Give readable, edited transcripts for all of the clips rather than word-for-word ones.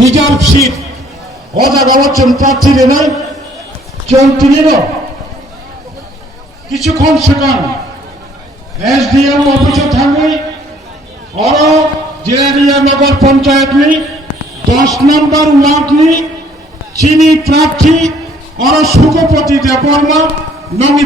Reserve seat অজাগা অচন প্রার্থীরে নাই চৌত্রির কিছুক্ষণ সেখান এসডিএম অফিসে থাকবে और জেলারিয়া নগর পঞ্চায়েত নি 10 নম্বর ওয়ার্ড নি চিনি প্রার্থী और সুখপতি Debbarma Nomi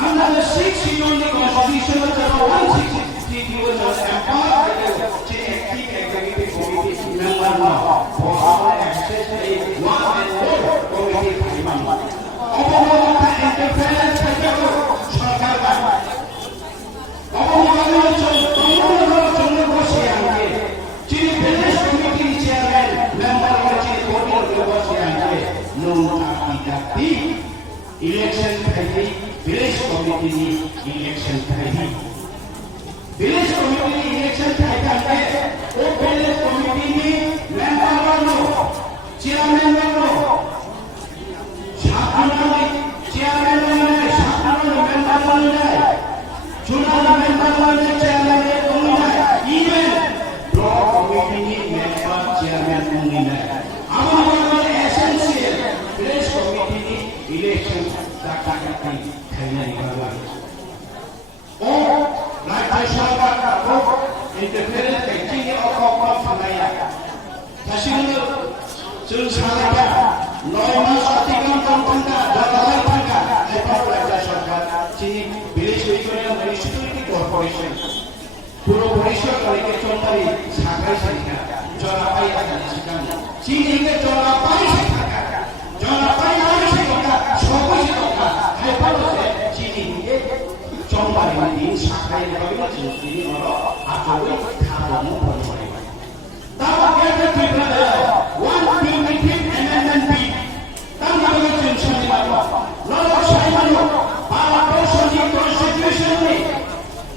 under the 6th Union Constitution of 163 was empowered to active executive committee member for our access to one and more committee member. অবমাননা ইন্টারফারেন্স থেকে সরকার অবমাননার জন্য বসে আনবে চিনি প্রদেশ কমিটির চেয়ারম্যান মেম্বার হচ্ছে কোর্টের বসে আনবে নোটাটি ইলেকশন থেকে विलेज कमिटी इलेक्शन थी विलेज कमिटी इलेक्शन थे वो विलेज कमिटी में मेंबर बनो चेयरमैन बनो चेयरमैन बनो मेंबर बन जाए चुनाव मेंबर बन चेयरमैन बन जाए इवन ब्लॉक कमिटी में मेंबर चेयरमैन बन जाए अब essential village committee election interference kecil okok saya. Hasil selesai normal satikan tangga dalai tangga lepas belajar सरकार चीनी village economic municipality corporation puro परिषद करके चौतारी साkai साika जलाpai akan sekarang चीनी के जलाpai साika जलाpai hari साika sobai साika lepas itu चीनी के चौतारी ini sakai bagaimana चीनी orang Awi kamu boleh. Tahu kita tidak one primitive amendment bill. Tahu kita jenis apa? Lalu saya mahu para person constitution ni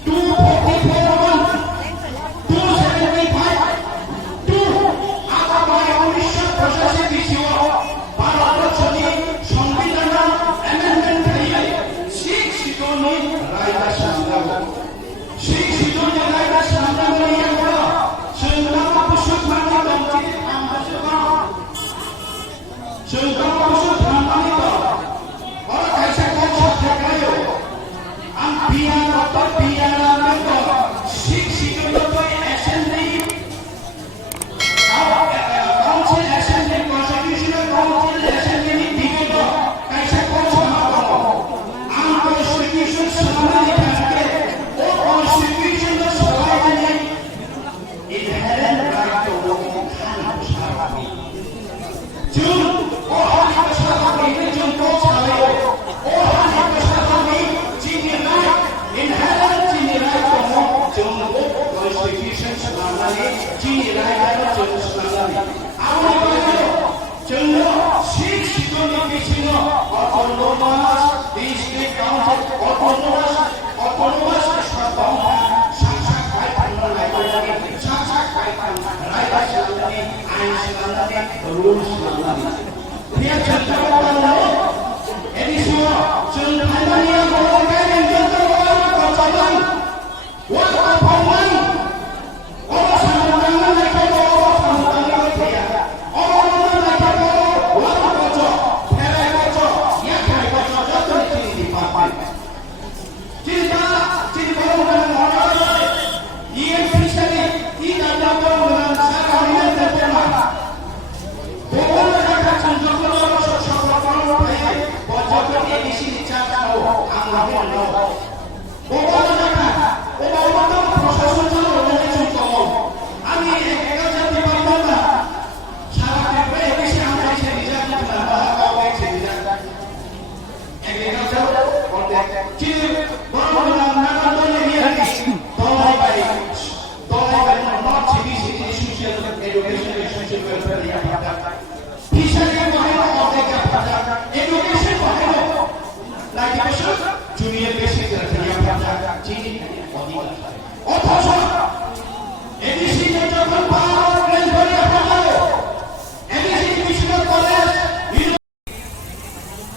244 275 2 apa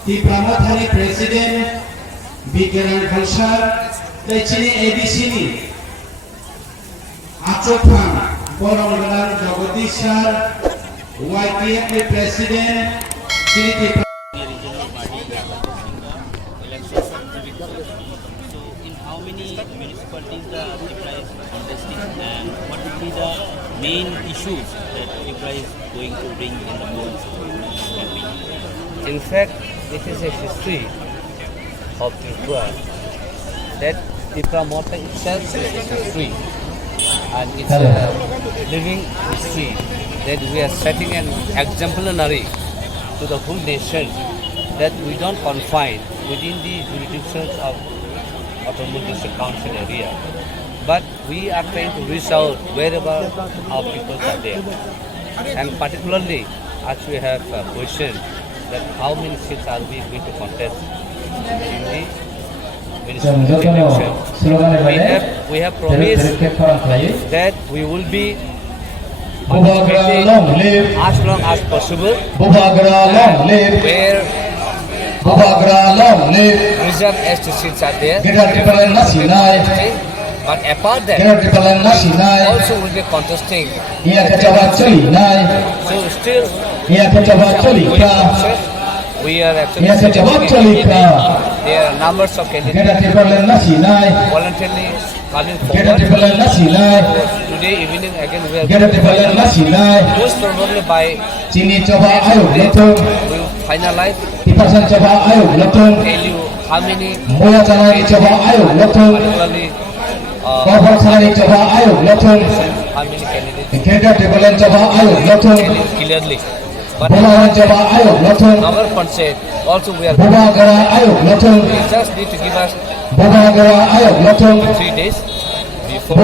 Di Pramodhani Presiden Bikiran Khalsar Techini ABC ni Achophan Boronglan Jagodishar YPF Presiden Sri regional party elections to become. So, in how many municipalities the Tripura is contesting, and what will be the main issues that Tripura is going to bring in the polls? In fact, this is a history of Tripura, that Tripura Morta itself is a history, and it's a living history that we are setting an exemplary to the whole nation, that we don't confine within the jurisdictions of Autonomous District Council area, but we are trying to reach out wherever our people are there. And particularly, as we have questioned that how many seats are we going to contest in the municipal election. We have promised that we will be participating as long as possible where reserved ST seats are there. But apart that, also will be contesting. So still, we are actually there are numbers of candidates voluntarily coming forward. Today evening again we are most probably by next week we will finalize tell you how many particularly how many candidates clearly. But our Panchayat also we are just need to give us 3 days before